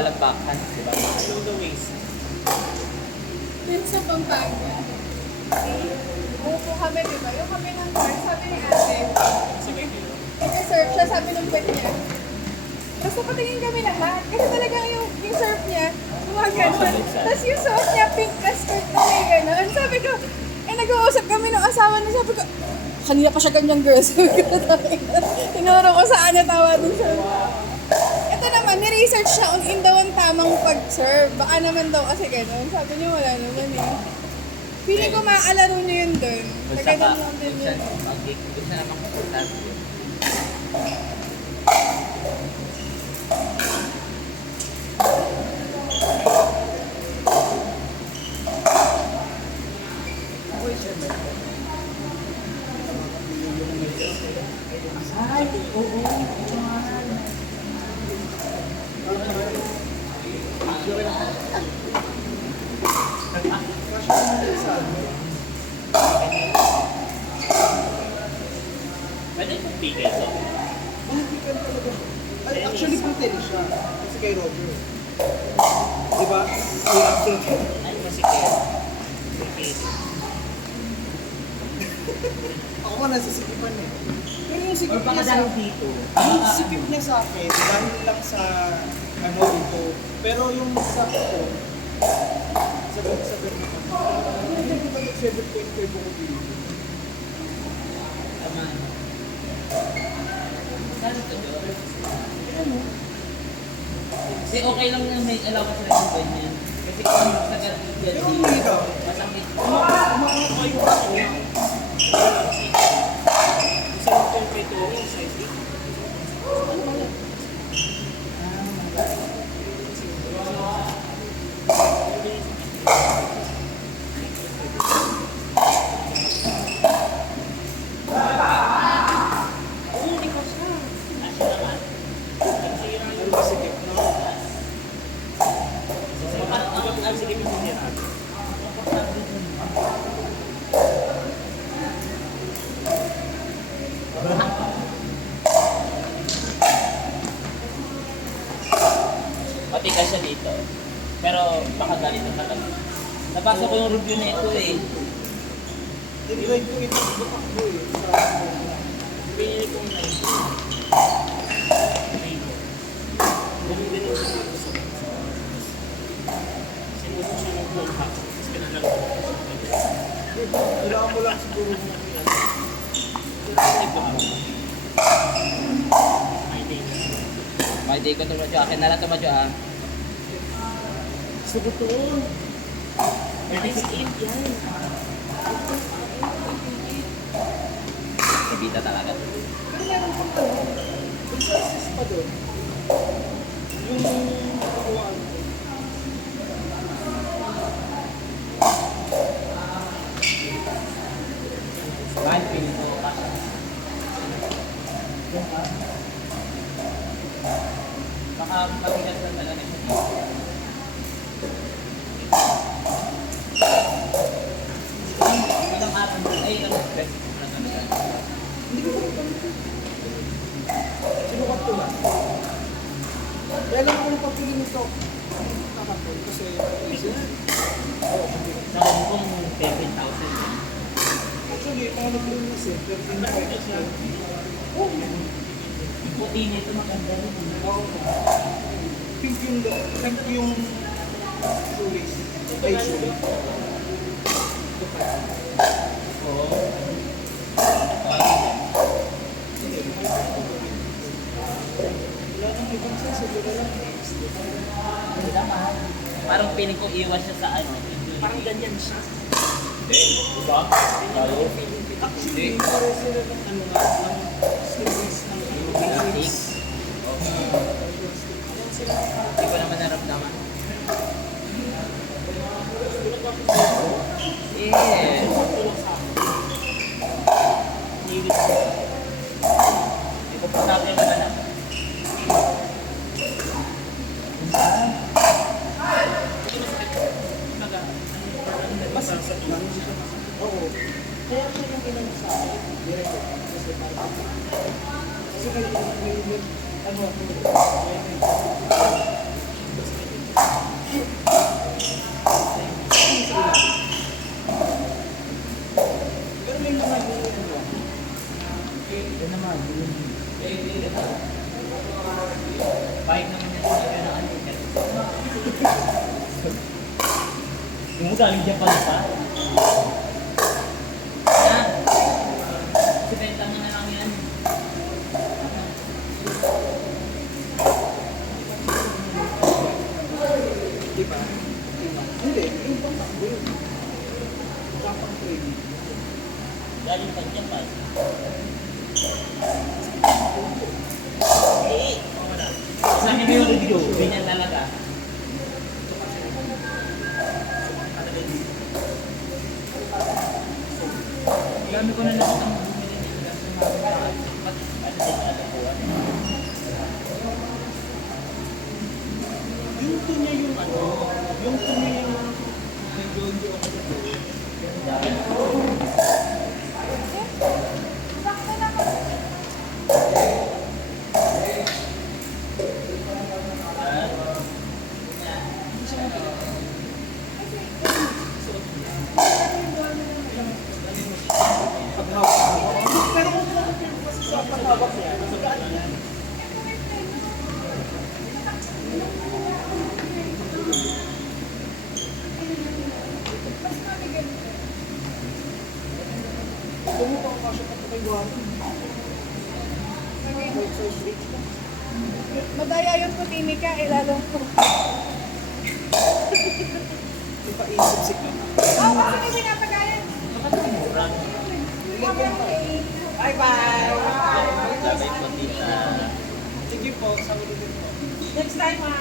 walang backhand, di ba? Below the waist. Dun sa Pampanga. Upo kami, di ba? Yung kami ng car, sabi ni ate, Sige, kilo. ika-surf siya, sabi ng pet niya. Tapos napatingin kami lahat. Kasi talagang yung surf niya, gumagano'n. Tapos yung suot niya, pink na skirt na may gano'n. Sabi ko, nag-uusap kami ng asawa niya. Sabi ko, kanina pa siya ganyang girl. Sabi ko, tinuro ko saan niya tawa dun sa... Ito naman, ni-research siya kung in daw ang tamang pag-serve. Baka naman daw kasi gano'n. Sabi niya, wala naman eh. Feeling ko maaalaro niyo yun dun. Kung Tagad saka, lang din minsan, yun. gusto namang importante yun. Ay, oo. Pwede kong pigil to. Mahigpitan talaga. Ay, actually, putin siya. Kasi kay Roger. Di ba? Yung after Ay, kasi kaya. Pigil. ako nga nasisikipan eh. Pero yung Or sikip baka niya sa... dahil dito. Yung sikip niya sa akin, dahil lang sa... ano dito. Pero yung sa ko, sa ganun naman. Hindi ko pag 7.5 ako dito. Tama. Saan ito, Jo? Kasi okay lang na may allowance na yung ganyan. Kasi kung sa gabi Pero ang hirap. masakit. Umakakay ko ako. Isa lang itong may tuwing, size 8. Ano ba yan? Oo, hindi ko siya. Asya naman. Nagsira Ano yung ba sikip, no? parang ang sige yung sinira. Pati ka siya dito. Pero baka galit ang talaga. Nabasa ko yung review na ito eh. Tinry ko ito sa takbo eh. Pinili kong 90. Ganun din yung sabi ko sa sinusok siya ng whole half. Tapos pinalag ko siya. Kailangan mo lang siguro ng My day. May day ko ito madyo. Akin na lang ito madyo ha. Gusto ko to. Nice in yan. Ibita talaga. Pero meron pang ano, yung sa assist pa doon. Yung nakuhaan ko. Kahit piling ko kasi. Baka mabigat lang talaga siya dito. Ilang araw na, ay ilang best na talaga. Hindi ko pa rin sinukat ko lang. Kaya lang ako napapili nito. Kakapon kasi Sa Hong Kong, 13,000. actually, pangalap lang na set. Pero hindi ko siya. Puti nito maganda rin. Oo. Pink yung shoelace. Ay, shoelace. Ito pa. Oo. Wala nang ibang sense. Wala lang. Ganda mahal. Parang piling ko iwas siya sa ano. Parang ganyan siya. Diba? Actually, pare sila ng ano nga, ng sleeves ng Plastic. Hindi ko naman naramdaman. Yeah. Tulong sa akin. Nilip ko. Hindi ko pa natin maganap. mas sa oo. Kaya siya yung inano sa akin. Direct. Kasi parang kasi may ano ako. Yan naman, yung Kahit naman yan sa kanya na ano. Yung galing Japan pa. Ha? Si benta mo na lang yan. di ba? Hindi, yung pangtakbo yun. Kapang training. Galing pa Japan. Eh, sabi mo yung review, ganyan talaga. Dami ko na nakita mo bumili niya. Ano din nalakuha? Yung to niya yung ano, yung to niya yung medyo hindi ako sa to. Sakto naman. Paghawak. Pero kung compare mo kasi sa paghawak niya, magaan yan. Mas mabigat. Ito mo pang kasya pa kay Warren. Kahit sa street lang. Madaya yung putini ka, ilalong ko. Di pa isip si Kama. Oh, kasi may pinapagayan. Bye-bye! Sabi ko tita. Sige po, sa ulitin po. Next time, ha?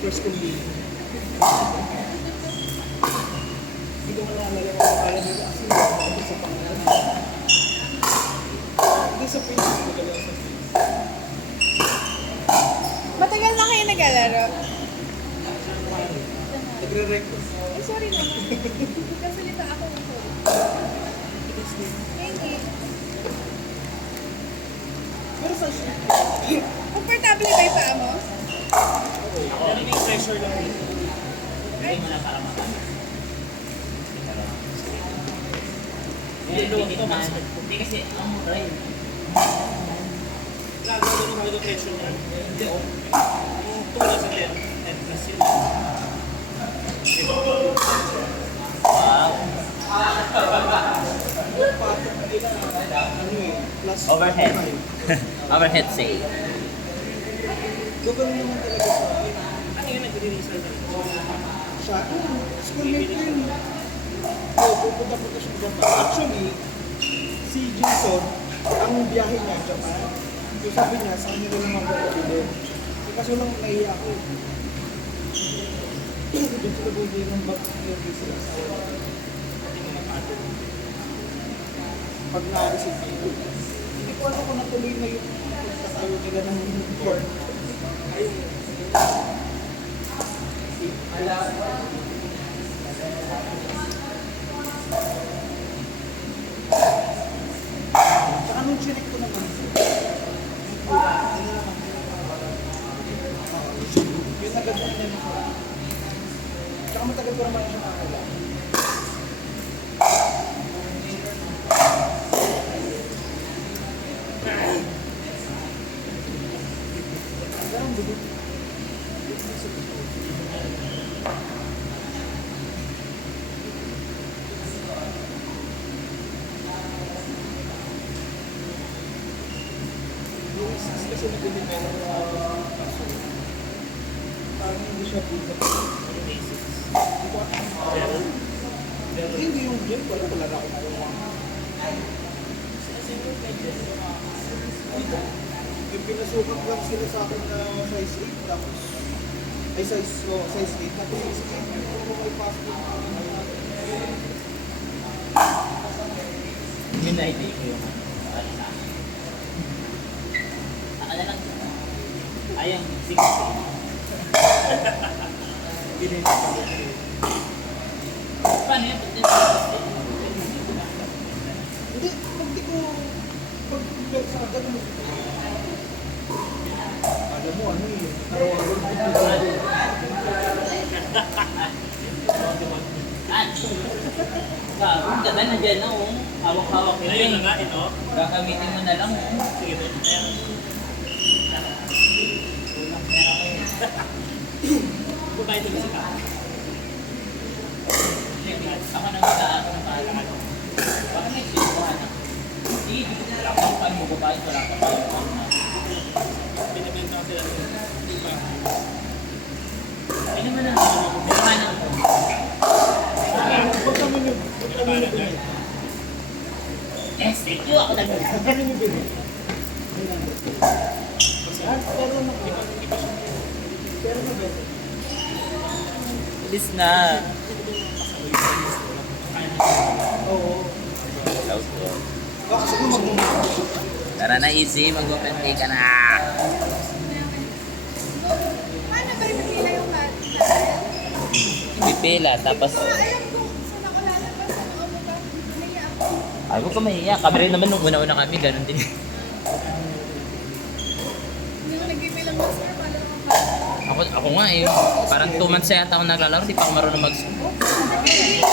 First convenience. Hindi ko malala yung pangalan nila kasi ako sa pangalan. Hindi sa Facebook, magaling ako sa Facebook. Matagal na kayo naglalaro? Nagre-record. Ay, sorry naman. Kasalita ako ng sorry. Thank you. Pero sa street, Komportable ba yung paa mo? pero may pressure lang dito. Hindi mo na para makano. Hindi kasi ang mura yun. Gagawa ng mga location niya. Hindi, oh. Yung tulad sa 10 plus yun. Wow. Yung patok nila, ano eh, plus Overhead. 5. Overhead sale. Gagawin naman talaga sa Ano yun, nag-re-resell na siya. Schoolmate ko yun. So, pupunta siya sa Japan. Actually, si Jason, ang biyahe niya Japan. So sabi niya, sa kanya ko lang ako pabili. Eh, kaso lang naiya ako. Doon sila bumili ng bag yung sila sa hindi ko mapatid. Pag na-receive ko. Hindi ko alam kung natuloy na yung pagkatayo nila ng court. Ayun. Tsaka nung chinek ko naman, ano naman, yun agad na yun ako. Tsaka matagal ko naman siya nakakala. Parang bulit. Yung isa kasi nag-depende sa kaso. Parang hindi siya bigla. Hindi yung gym, wala talaga ako nakuha. Yung pinasukat lang sila sa akin na size 8, tapos ay size 8, tapos size 8, yung kung may passport na Yun na hindi ko yung ano sa akin. Akala lang siya. Ayang 6. Paano yun? hindi, pag di ko pag sa agad mo alam mo ano eh araw-araw Ang ganda na dyan na oh. Hawak-hawak mo Ayun na eh. nga, ito. Gagamitin mo na lang oh. Sige po. Ayan. Kumain ito sa ka. Ako na mag-aako ng paalakan. Baka may sikuhan na. Hindi, paano mo babae? Wala ka pa yung Binibenta ko sila. Diba? Ay naman na. Pinakanan ko. Huwag kami nyo. Yes, thank you. Ako lang. Huwag kami nyo bilhin. Pero na beto. Bilis na. Oo. Hello po. Bakit mo magmumukha? Tara na, easy. Mag-open pay ka na. Paano ba yung pila yung bata? Pipila, tapos... Alam kung saan ako lalabas, ano ako ba? Naiya ako. Ay, huwag ka mahiya. Kami rin naman nung una-una kami, ganun din. Hindi ko nagbibilang master, pala ako pa. Ako nga eh. Parang 2 months yata ako naglalaro, di pa ako marunong mag-school. Nagbibilang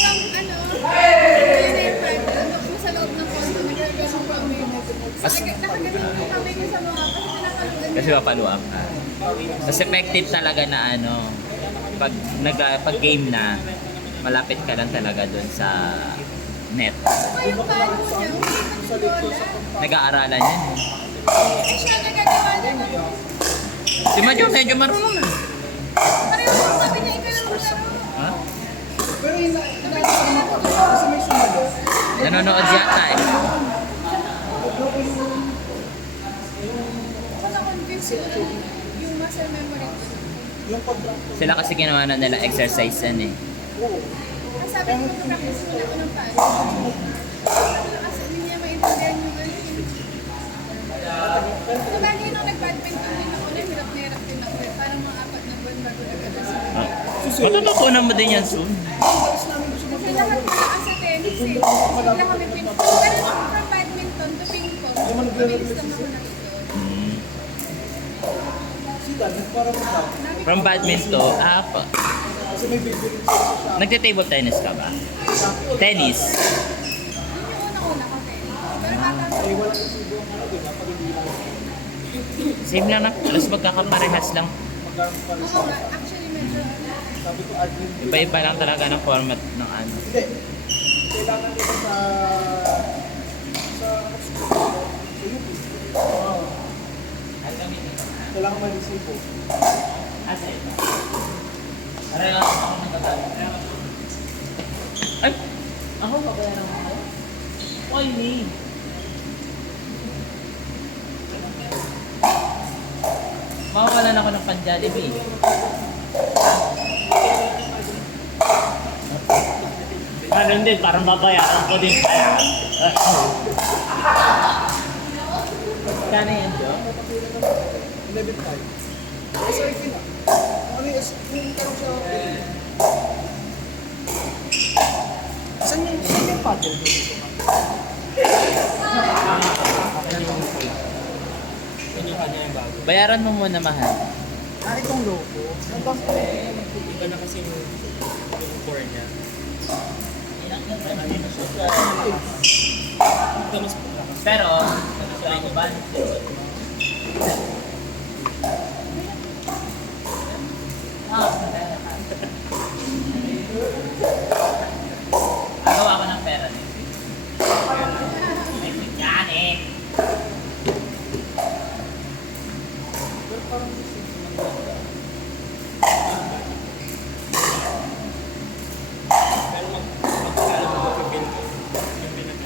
namin ba? Sa loob ng kondo, nagagawa kami. Nakagaling po kami sa mga kasi pinakaluan. Kasi mapaluap ka. Mas effective talaga na ano, pag game na, malapit ka lang talaga dun sa net. Kaya yung palo niya, hindi ko nagbola. Nag-aaralan yan eh. Eh siya nagagawa na. Si Madjo, medyo marunong na. Pareho po sabi niya, ikaw lang maglaro. Ha? Pero yung nakikita ko, kasi may sumalo. Nanonood yata eh. Naka-confuse yung muscle memory ko. Yung pag-drop. Sila kasi ginawa na nila exercise yan eh. Ang sabi ko, mag-practice muna ako ng palo. Sabi lang kasi hindi niya maintindihan yung ano. Sabagay nung nag-badminton din ako, hirap na hirap din ako. Parang mga 4 na buwan bago nagkakasama. Matututunan mo din yan soon. Kasi lahat na sa tennis eh. Bigla kami ping-pong. Pero from badminton to ping-pong, mabilis lang ako nakito. Sila, nagparang mag From badminton, Kasi may baby rin sila sa shop. nagte-table tennis ka ba? Tennis. Yun yung unang-una ko tennis. Pero bata Eh, wala kasi buong ano, di ba? Pag hindi lang Same lang na, alas magkakaparehas lang. magkaroon pa rin Oo nga, actually medyo ano. Sabi ko, admin. Iba-iba lang talaga ng format ng ano. Hindi. Kailangan nila sa UP. Oo. Kailangan ma-resibo. Ay! Ako ba kaya naman ako? Why me? Mawawalan ako ng pan-Jollibee. Ganun din, parang babayaran ko din. Kano yan, Jo? 11.5. Kasi ay kina. Ano yung tanong sa saan yung paddle dito? Kanya yung bago. Bayaran mo muna, mahal. Itong logo. Ang bakit Iba na kasi yung core niya. Ito mas malakas. Pero, sabi ko ba? Agawa ko ng pera next week. Next week yan eh. Pero magkakala mo ito pipil ko. Yung pinag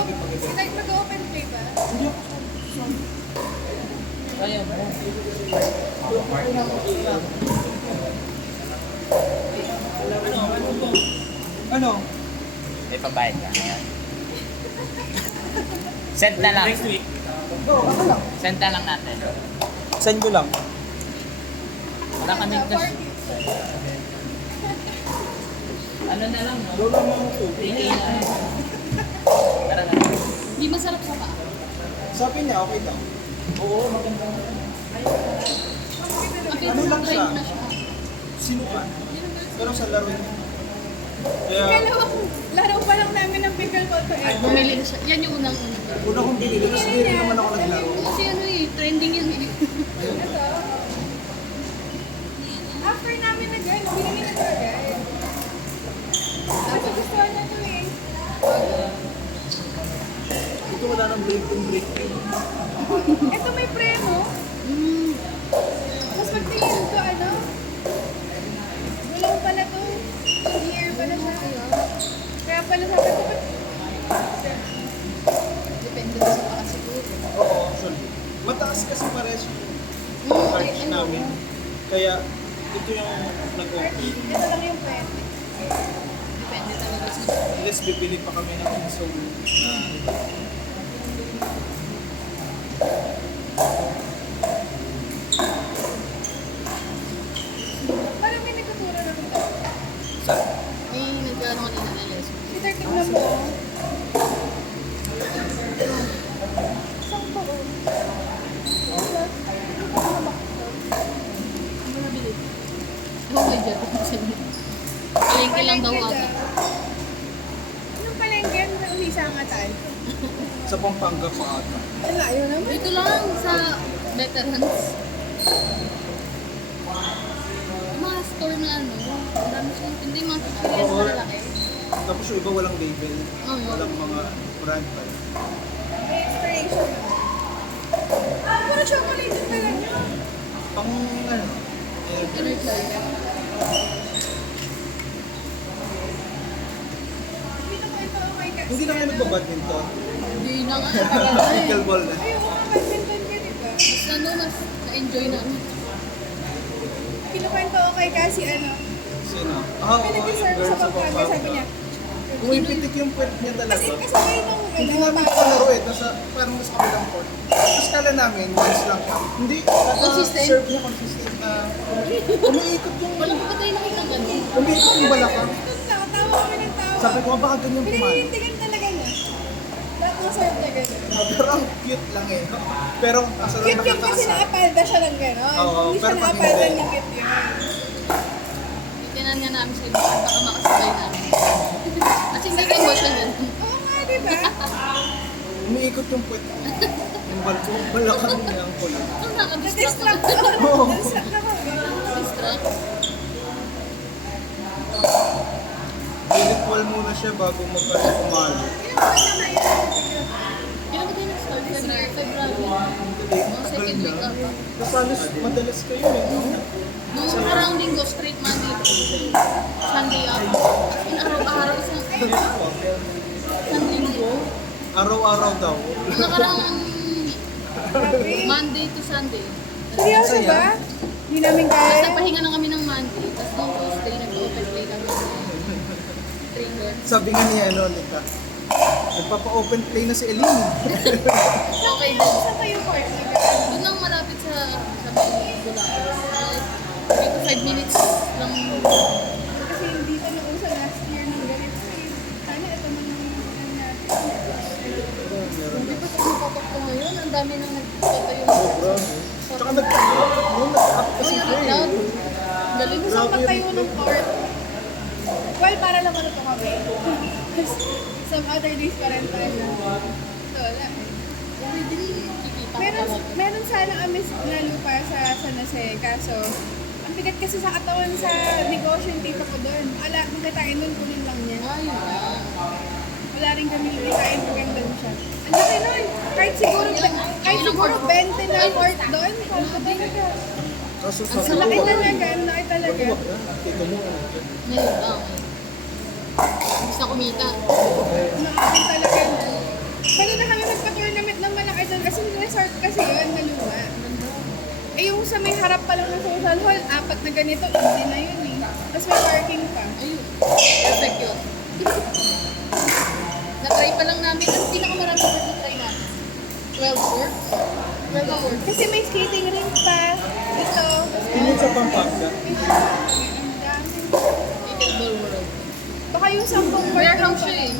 lagi pag Si Tart mag-open play ba? Hindi ako sorry. Kaya mo. Ano? May pabayad ka. Ayan. Send na lang. Next week. Bro, ako lang. Send na lang natin. Send ko lang. Wala kami ano na lang, no? Lola mo ako. Tiki na. Tara na. Hindi masarap sa paa. Sabi niya, okay daw. Oo, maganda. Ano lang Try siya? mo na siya. Sinukan. Pero sa laro niya. Kaya, Laro pa lang namin ng pickleball to Ay, eh. bumili na siya. Yan yung unang-unang. una kong binili, kasi hindi rin naman ako naglaro. Kasi ano eh, trending yan eh. Ito. After namin nag-ano, binili na talaga eh. Kasi gusto niya to eh. Ito wala nang break. Ito may premo. Mas magtingin ko ano. Gulaw pala to. Year pala siya. Kaya pala sabi ko, Depende na sa paa siguro. Oo, actually. Mataas kasi pares yung charge namin. Kaya, ito yung nag-okay. ito lang yung pwede. Depende talaga sa Unless bibili pa kami ng insole na Parang may nagtuturo na ito. Sa, may nagkaroon kanina na lesson. Si Tart, tignan mo. Isang taon. Wala. Hindi ko namakita. Ano nabili? Oh my God. Palengke lang daw Palengke ata. daw. Anong palengke? Ulisa nga tayo. sa Pampanga pa ata. Ang layo naman. Ito lang sa veterans. Mga store na ano. Ang dami siyang hindi mga experience na lalaki. Tapos yung iba walang label. Oo. Walang mga brand pa. May inspiration naman. Puro chocolate din talaga. Pang ano, Energize. Hindi na ito okay kasi. hindi na kayo nagbabadminton. Hindi na nga. Tagal na eh. Pickleball na. Ay, oo, badminton ka, di ba? Mas ano, mas na-enjoy namin. Kinukwento ko kay kasi ano, Sino? Ah, oo, may yung nag-deserve girl sa sa Pampanga, Pampanga. sabi niya. Umipitik yung puwet niya As talaga. in, kasabay nung Hindi ano, namin parang- kalaro eh. Tapos parang nasa kabilang court. Tapos kala namin, once lang siya. Hindi, Consistent? serve niya consistent na umiikot yung, Wala pa ba tayo nakita ganun? umiikot yung balakang. Tawa kami ng tawa. Sabi ko, baka ganyan pumalit. Pininindigan talaga niya. Lahat ng serve niya ganun. Pero ang cute lang eh. Pero asa lang Cute yun kasi nakakaasa. nakapalda siya ng gano'n. Oo, Hindi siya pero pag nakapalda hindi- ng cute yun. Tinan nga namin sa iba, baka makasabay namin. Kasi hindi kayo motion yan. Oo nga, di ba? Umiikot yung puwet. Yung balakang niya ang kulit. Ang nakadistract Na-distract na. ako. Oo. Na-distract ako. Distract. Ritual muna siya bago magpapumalo. Kailan ba tayo nag-start? February. Mga second week ata. Tapos halos madalas kayo eh. No? Nung nakaraang linggo, straight Monday to Sunday ata. In araw-araw sa isang linggo. Araw-araw daw. Nung nakaraang Grabe. Monday to Sunday. Seryoso Saya. ba? Hindi namin Tapos kaya. nagpahinga na kami ng Monday. Tapos nung Tuesday, nag-open play kami sa trainer. Sabi nga niya, ano, Nika, nagpapa-open play na si Eleni. Okay din. Saan kayo court na Doon lang malapit sa may Bulacan. Dito 5 minutes lang. Kasi hindi ito nauso last year ng ganito eh. Sana ito man ang ano natin. Hindi pa sa patok ko ngayon. Ang dami nang nagtatayo. Tsaka nag-up kasi Uy, siya eh. loud. Galing Gusto sa ko magtayo ng court. Well, para lang ano to kami. Some other days pa rin tayo. So, wala eh. kikita ko Meron, talaga. meron sana kami na lupa sa San Jose, kaso ang bigat kasi sa katawan sa negosyo yung tita ko doon. Ala, kung kitain doon, kunin lang niya. Ayun lang. Wala rin kami lilikain pag doon siya. Ang laki nun. Kahit siguro 20 na court doon. Sabi ko talaga. Kaso Ang sa laki talaga, ang laki talaga. Wag na, tito mo. Ngayon lang. Gusto na kumita. Ang laki talaga. harap pa lang ng social hall, 4 na ganito, easy na yun eh. Tapos may parking pa. Ayun. Perfect yun. Na-try pa lang namin. Ang pinakamarami na na-try natin. 12 courts. 12 courts. Kasi may skating rink pa. Ito. Yun sa Pampanga. Ang dami. Pickleball world. Baka yung 10 court Warehouse siya eh.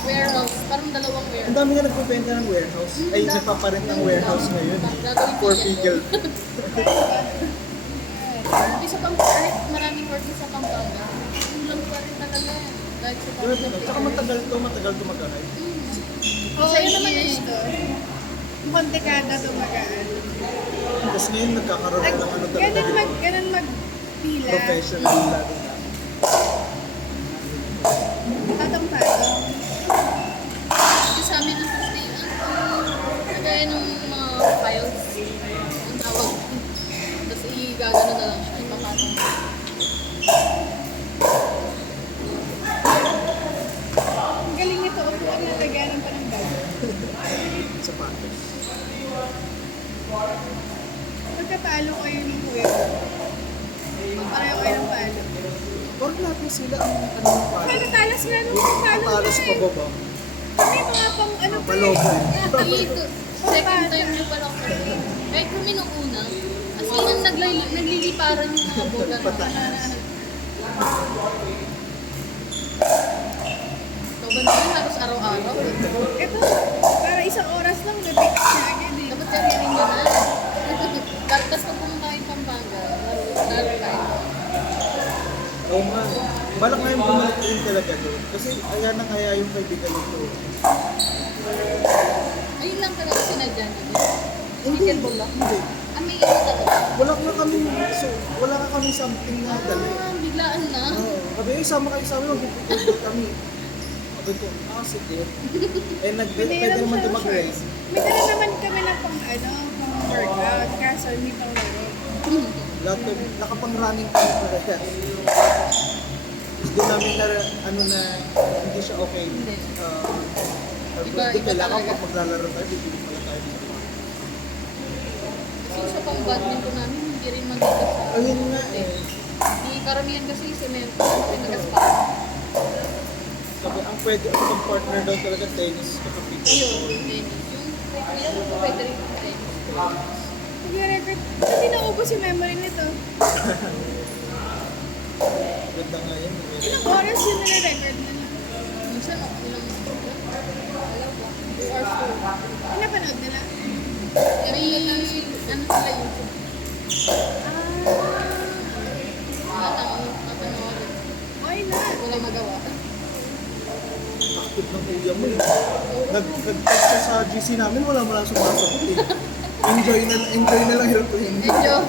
Warehouse. Parang dalawang Ang warehouse. dami nga nagpapenta ng warehouse. Ay, nagpaparent ng warehouse ngayon. Gagawin For ko yan. pickle. Hindi sa Pampanga. Maraming court sa Pampanga. Ulam pa rin talaga. Dahil sa Pampanga. Tsaka matagal to mag-arrive. Oo, yun naman gusto. Mukhang dekada to magaan. Tapos ngayon nagkakaroon ng ano talaga. Ganun magpila. Professional lalo na. Tatang tayo. Kasi sa amin ang stay kagaya ng mga files. Ang tawag. Tapos i-gagano na lang siya. Ipapatong. Ang galing nito. Upuan na laganan pa ng bag. Sapatos. Magkatalo kayo ng kuya ko. Pareho kayo ng palo. Parang lahat na sila ang ano ng palo. Paano talas nga nung talo Palos na pa eh. baba. May mga pang ano pa Palobo. Dito, second time nyo pa lang kami. Kahit kami nung una, as in, nagliliparan yung mga bola. Ikaw ba naman halos araw-araw? Ito, para isang oras lang, nabit na agad eh. Dapat karirin nyo na. Tapos pag pumunta kayo Pampanga, lalo tayo. Oo nga. Balak nga yung bumalik rin talaga doon. Kasi kaya nang kaya yung kaibigan nito. Ayun lang talaga sinadya nyo. Hindi. Pickleball lang. Hindi. May ano talaga. Wala ka kami something na dali. Biglaan na. Oo. Sabi, sama kayo sa amin, mag-picture kami. Sabi ko, sige. Eh, pwede naman ito mag-race. May dala naman kami na pang ano, pang workout, kaso hindi pang laro. Lahat kami, nakapang-running kami para yan. Gusto namin na, ano na, hindi siya okay. Iba Hindi kailangan talaga. pag maglalaro tayo, bibili pala tayo dito. Kasi sa pang badminton namin, hindi rin maganda sa... Ayun nga eh. Di karamihan kasi semento, pinagaspa. Sabi, ang pwede, ang partner daw talaga tennis kapatid. Ayun, tennis. Yung pwede rin yung tennis. Nag-record, hindi naubos yung memory nito. Ganda nga yan. Ilang oras yun nire-record na lang. Minsan, ilang... Alam ko, 2 hours to. Ano napanood nila? May, ano sila YouTube. Wala nang mapanood. Okay na. Wala magawa. Active ng kuya mo eh. Nag-text siya sa GC namin, wala sumasagot eh. Enjoy na lang hirap ko hindi. Enjoy.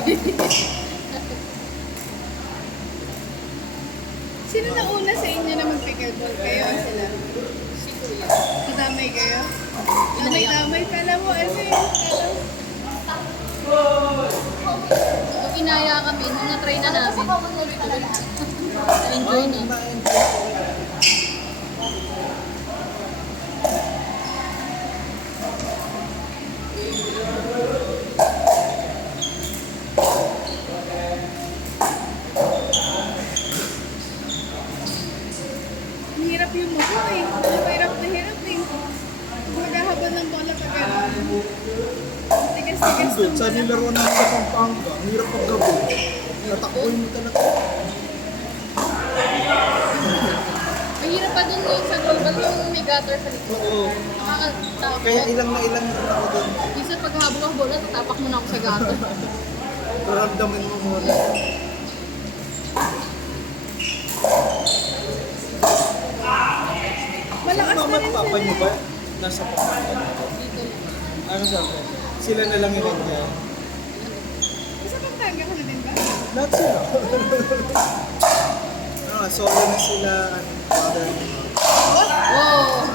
Sino na una sa inyo na mag-pickleball? Kayo o sila? Si Kuya. Kadamay kayo? Damay-damay pala mo, ano eh. Nung inaya kami, nung na-try na namin, tuloy-tuloy. Na-enjoy na. Na-enjoy ko. Ang hirap yung mukha eh. Hirap na hirap eh. Maghahabol ng bola pag gano'n. Tigas-tigas Doon, ng sa bola. nilaro namin sa Pampanga, ang hirap pagkabot. Natakboy mo talaga. Mahirap pa dun yung sa global yung may gutter sa likod. Oo. Nakakatakot. Kaya ilang na ilang ako doon. Minsan pag habol ang bola, tatapak mo na ako sa gutter. Maramdaman mo muna. Malakas Mama na at rin papa sila. niyo ba? Nasa Pampanga. Dito lang. Ano sabi? Sila na lang yun dyan. Sa Pampanga ka na din ba? Lahat sila. Solo na sila, father and mother. Wow!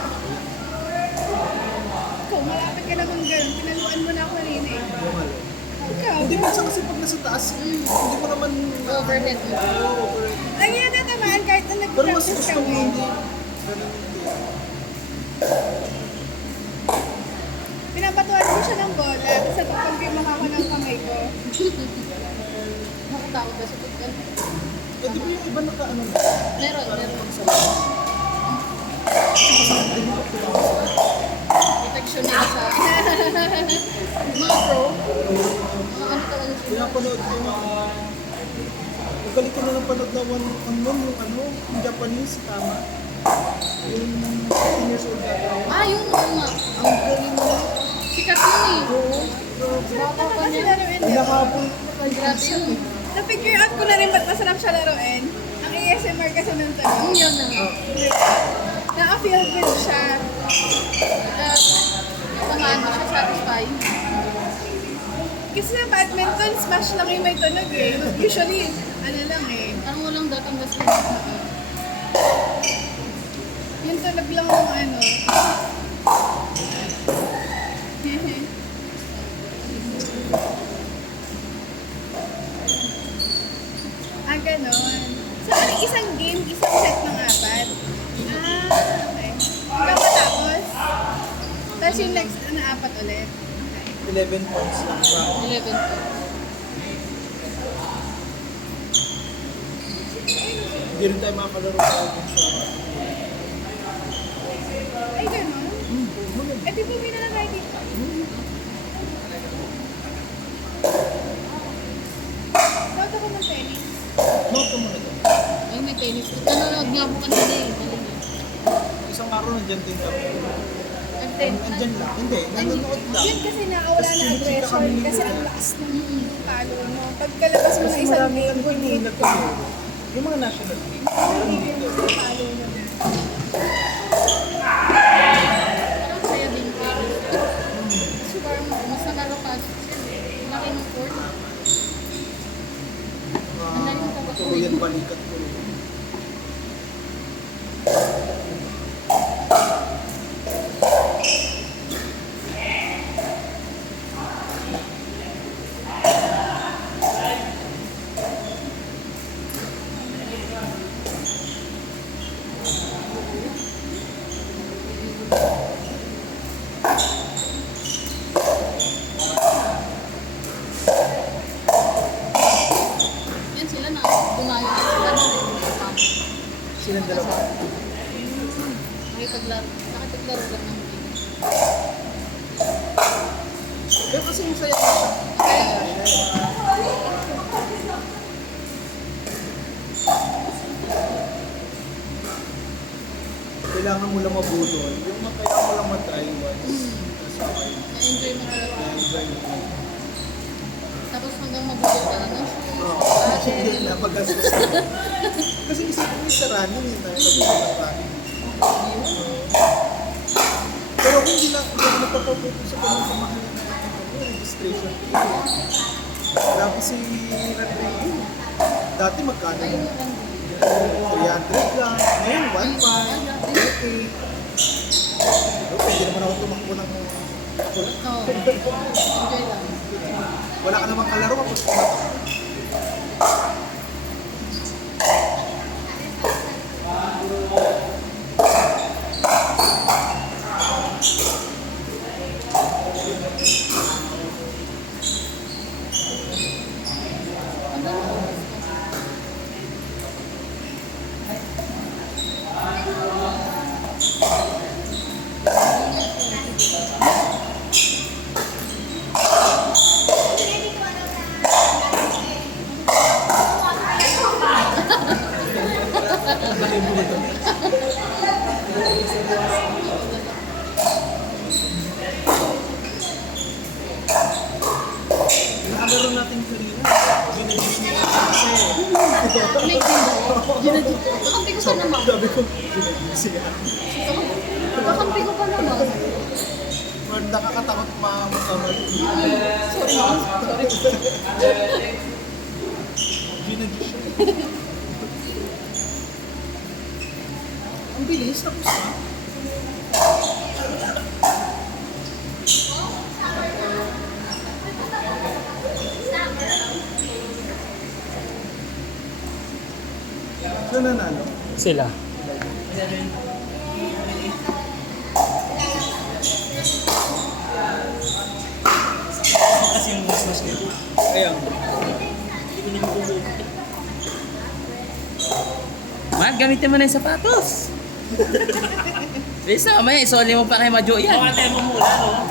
Ikaw, malapit ka naman gano'n. Pinaluan mo na ako kanina eh. Yung ano. Ikaw. Hindi minsan kasi pag nasa taas, hindi mo naman... Overhead mo. Oo, overhead. Lagi na tatamaan kahit na Pero mas nag-practice gusto kami. mo hindi. Ganun hindi. Pinapatuan ko siya ng bola. Tapos natupag yung mukha ko ng kamay ko. takot kasi pag ano. Eh, di ba yung iba naka-ano na? Meron. Sa loob. Protection nila sa mga pro. Mga ano talaga sila. Pinapanood ko na. Magaling ko na lang panood na yung Japanese, tama. Yung 15 years old yata yun. Yun oo nga. Ang galing mo. Sikat yun eh. Oo. Sarap naman kasi laruin, Ang di ba? nakapon. Grabe yun. Na-figure out ko na rin ba't masarap siya laruin. Ang ASMR kasi nung tanong. Yun na nga. Na-feel good siya. Natamaan mo siya satisfying. Kasi sa badminton, smash lang yung may tunog eh. Usually, ano lang eh. Parang walang datang gas na. Yung tunog lang ng ano. Ganon. So, ano isang game, isang set ng apat? Okay. Hanggang matapos. Tapos yung next, apat ulit. Okay. 11 points lang siya. 11 po. Hindi rin tayo makakalaro sa akin sa... Ay, ganon. Eh, di ba na tayo dito? Dapat ako ng tennis. Note mo na doon. Ay, may tennis. Nanonood nga po kanina eh. Kanina. Isang araw nandiyan din ako. Nag-tennis. Nandiyan lang. Hindi, nanonood lang. Yun kasi nakawala na aggression kasi ang lakas ng talo mo. Pagkalabas mo sa isang Marami game, ang hinihinag ko. Yung mga national team. Meron hindi dito. yung talo mo na. Parang saya din tennis. So, parang mas nakarapas. Laki ng court. Tuloyan balikat ko. Yan sila na. Dumayo na sila na rin. Silang dalawa. Nakipaglaro lang ng game. Pero kasi masaya na siya. Kailangan mo lang mabudol. Yung kailangan mo lang matry once. That's okay. Na-enjoy mo talaga. Na-enjoy mo. Tapos hanggang mabudol ka na ng shoes. Hindi na pag-gastos na. Kasi isipin mo sa running, hindi tayo pag-gastos ng running. Pero kung hindi lang, kung napapaputo sa kanyang kamahal na registration fee. Grabe si Rodrigo. Dati magkano Ayun yun? na lang. 300 lang. Ngayon, 1.5. Okay. Pero pwede naman ako tumakbo ng ako lang. Oo. Enjoy lang. Wala ka namang kalaro kapag tumatakbo. Hanggang oras. Nakalaro natin kanina. Ginagis niya kasi. May ginagin. Kakampi ko pa naman. Sabi ko, ginagis siya. Kakampi ko pa naman. Or nakakatakot makamali. Sorry. Ginagis siya. Ang bilis, tapos na. Sino nanalo? Sila. Kasi yung mas nito. Kaya, hindi ko gamitin mo na yung sapatos. Bilis na, mamaya isoli mo pa kay Majo yan. Pakatay mo muna, no?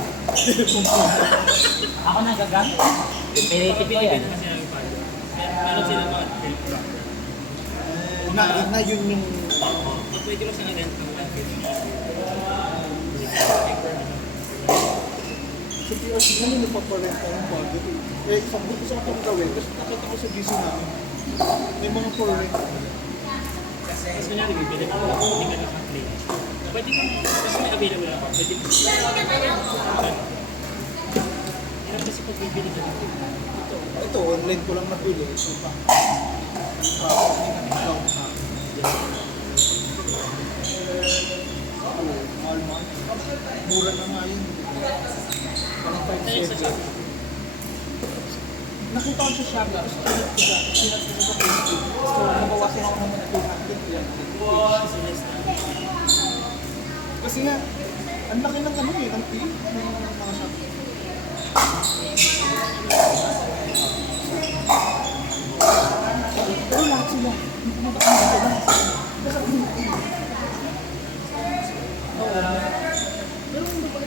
Ako na gagamit. Pinitip ko yan. Kasi ang pala. Meron sila mga help block. Na yun yung... Pag pwede mo sila rent ng 150. Sa PRC na nila paparenta yung budget eh. Eh, isang gusto ko gawin. Tapos nakita ko sa GC namin. May mga for rent. Tapos kunyari, bibili ka lang, hindi ka naka-play. Pwede ka, kasi may available ako, pwede ka. Hirap kasi pag bibili ka lang. Ito, online ko lang nabili. Ito pa. Mahal. Mura na nga yun. Parang Ayun sa 5.7. shop. Nakita ko sa Shopee, tapos sinat ko sa Facebook. So, nabawasan ako naman 200 yan. Kasi nga, ang laki ng ano eh, ng fee ng mga Shopee. Pero lahat sila, hindi ko matakang dito lang. Kasi ako yung fee. Oo. Pero hindi pala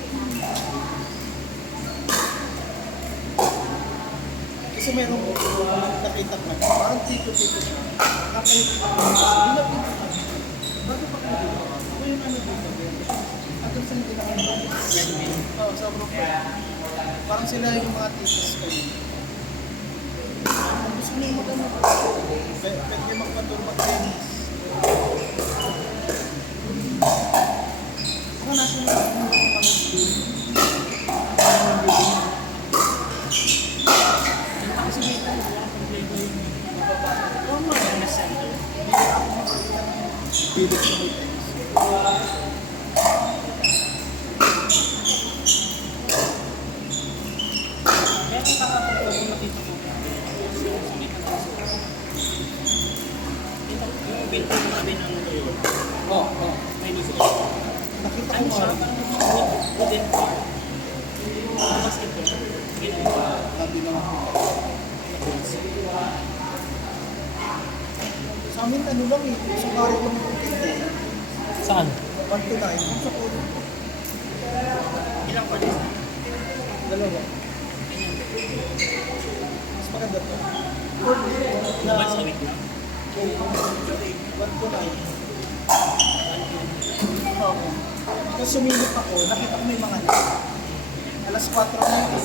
kasi meron ko nakita ko na parang tito-tito siya. Nakalit ko ako. Bilang dito ka. Bago pa kayo dito? Ako yung ano dito. At yung saan din ako. Oo, sa group ko. Parang sila yung mga titos ko. Kung gusto nyo mag-ano ba? Pwede kayo magpatur mag-tennis. Saka nasa mga pang-school. Kasi may tayo, wala akong flavor yung wellness center. Pilit sa may tennis. Kaya kung nakakapag ko nakita ko, yung sumikat ako sa yung building namin ng yun, Oo. may gusto. Nakita ko Ano siya, nga. parang wooden car. Tapos ito, ginawa. Sabi lang ako. Sa amin ano lang eh, sa karo lang yung tindi. Saan? 1 to 9, sa kuro. Ilang pa din? Dalawa. Mas maganda to. Once a week lang. 1 to 9. Oo. Tapos sumilip ako, nakita ko may mga alas 4 na yun,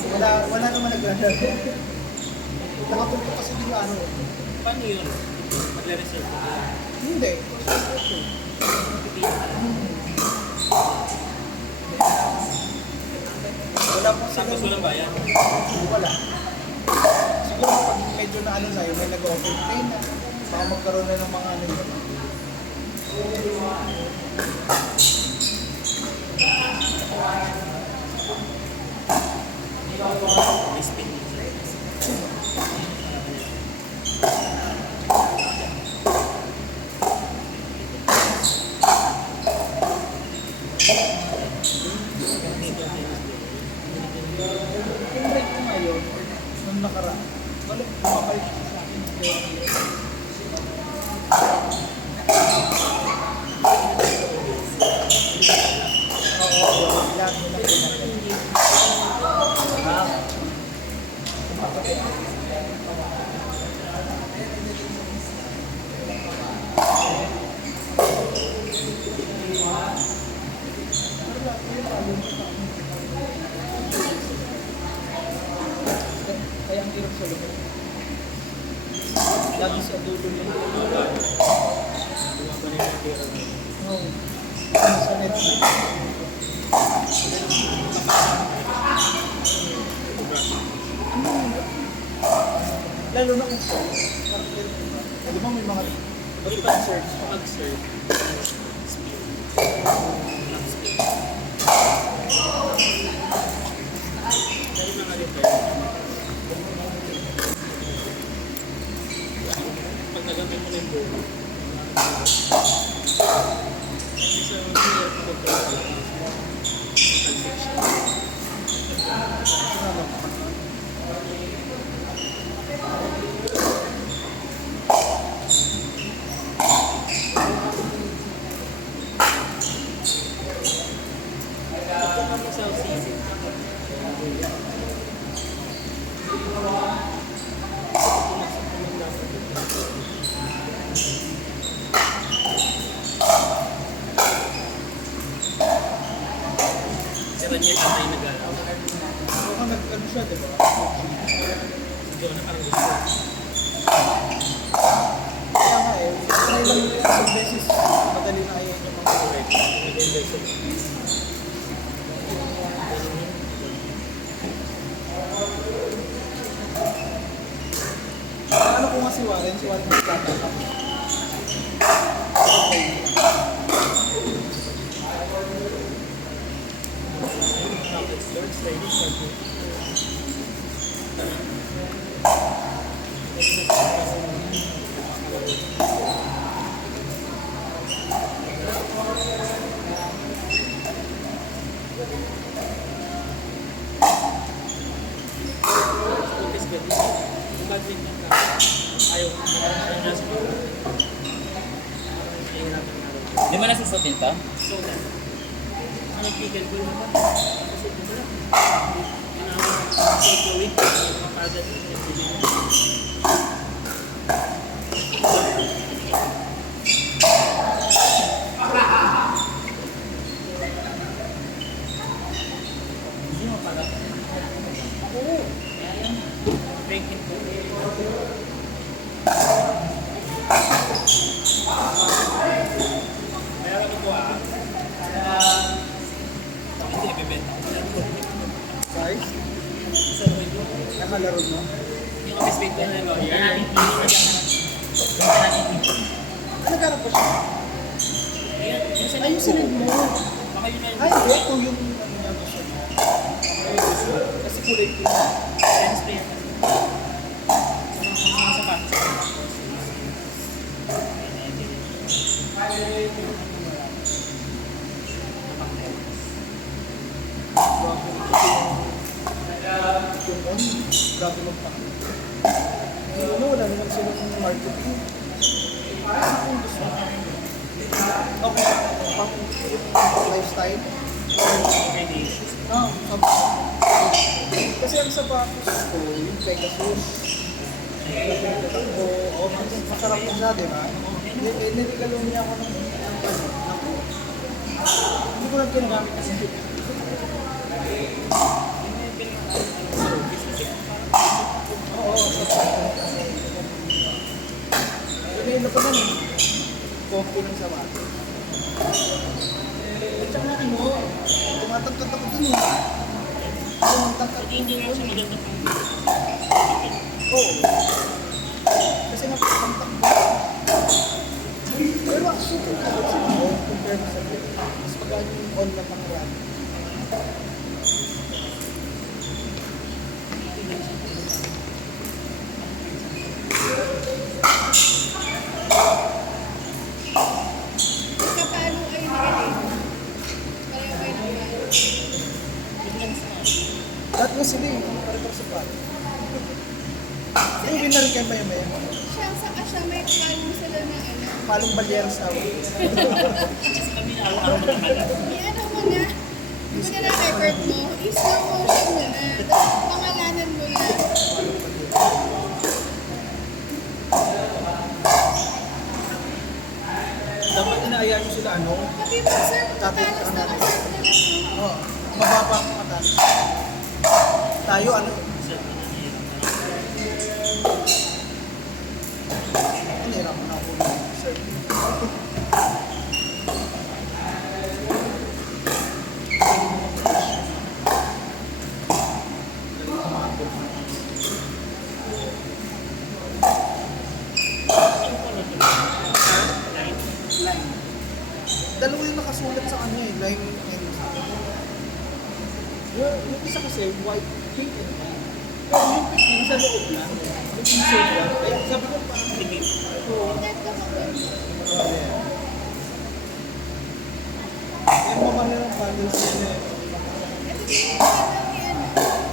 wala naman naglalaro. Nakatulog kasi yung ano. Paano yun? Magre-reserve ko. Hindi. Wala po sila. Tapos walang bayan. Wala. Siguro pag medyo na ano sa'yo, may nag-offer pay na. Baka magkaroon na ng mga ano yun. May spin. Yung break ko ngayon, nung nakaraan, wala bumabalik siya sa akin. Oo, lahat nila pinag-break. Kaya ang hirap sa loob. Lagi sa dulo ng no. Sa net na. Lalo na kung di ba may mga search pa. Pag-serve. Spin. Lang spin. Dahil mga repair. Pag nagamit mo na yung buo. Isa yung control. Sa season. Si Ranier pa tayo nag-alaw. Baka nag-ano siya, di ba? Si Jonah parang gusto. Kaya nga eh, try lang isang beses, madali na ayaw niya mga correct. Ano ko nga si Warren magtatanong. Lord, sliding start. Focus ka din. Kung badminton ka, ayaw na sa mga. Nahihirapan nga rin. Di mo nasusutin to? So, ang nagpigil ko naman. Kasi ito lang. Kailangan take the week. Mapagat yung nagpigil. Breaking po. Meron ito hindi nagbibenta. Size? Sa window. Nakalaro mo? Yung office mate ko na lawyer. Nagkarap pa siya? Ayusin mo. Baka yun na Ay, ito yung ano niya gusto niya. Kasi kulay ko. yung spray. Sa mga sapatos. Yung on, grabe magpaka. Ano, wala naman silang marketing. Ano yung gusto? Okay, pang lifestyle. Ah, kasi ang sapatos ko, yung Pegasus. Oo, masarap na siya, di ba? Nirigalo niya ako ng ako. Hindi ko lang ginagamit kasi. Oo, sapatos. Pinilo ko nun. Coffee ng sapatos. At saka natin mo, tumatangkat ako dun eh. Tumatangkat Hindi nga siya maganda pang Oo. Kasi nga pagtakbo. Pero ang super kapag sa mga compare mo sa bed. Mas pagkaan yung on na pangalan. Kapalo kayo nilagay. Pareho kayo nagpalo. Lahat nga sila eh. Pare-pare sa palo. Yung binarikan ba yung maya? Siya, saka siya, may palo sila na ano. Palong balyeras tawag. kasi kami na araw-araw nakakala. I-ano mo na, di ba na record mo, i-slow motion mo na. Tapos pangalanan mo na. Dapat inaayaan nyo sila ano? Pati pag sir, Tatay, talas na ano? kasi na lang. Oo. Mababa ang mataas. Tayo ano? Ang hirap na ako. Sir. Line. Dalawa yung nakasulat sa kanya eh. Line and yung isa kasi white, pink and white. Pero yung pink yung sa loob lang. Yung t-shirt lang. Ay, sabi ko parang limit. Oo. Yan mamahal ng bundles nila eh.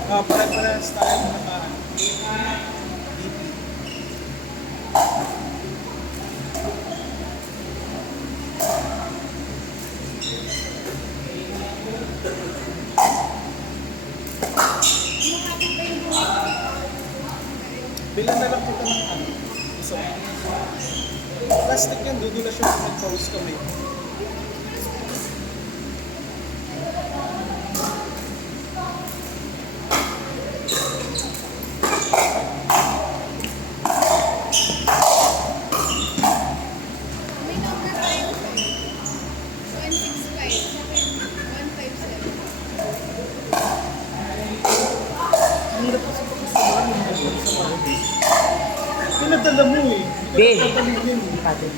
Pare-parehas tayo naka DP. Bilang na lang kita ng ano, isa. Plastic yan, dudulas yung mag-pause kami. May number tayo sa 165, 157. Ang hirap kasi pagkasubahan yung ganyan sa Maribis. Pinadala mo eh. Bill. Hindi ka nagpapaligyan eh.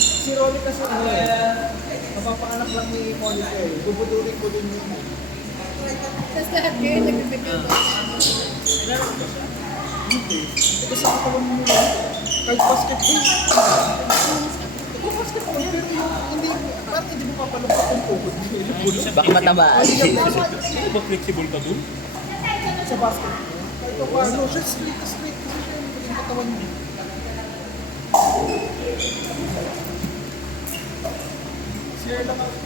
Si Rolly kasi ano eh, napapaanak lang ni Monica eh. Bubudurin ko din yun eh. Tapos lahat kayo nagbibigay ko. Hindi. Ito sa katawan mo lang. Kahit basketball. Ito basketball, pero yung hindi, parang hindi mo papalapot yung tuhod mo. Yung pulo. Baka matabaan. Ba flexible ka dun? Sa basketball. Kahit pa paano, siya straight na straight. Kasi siya yung katawan mo. Sir lang ako.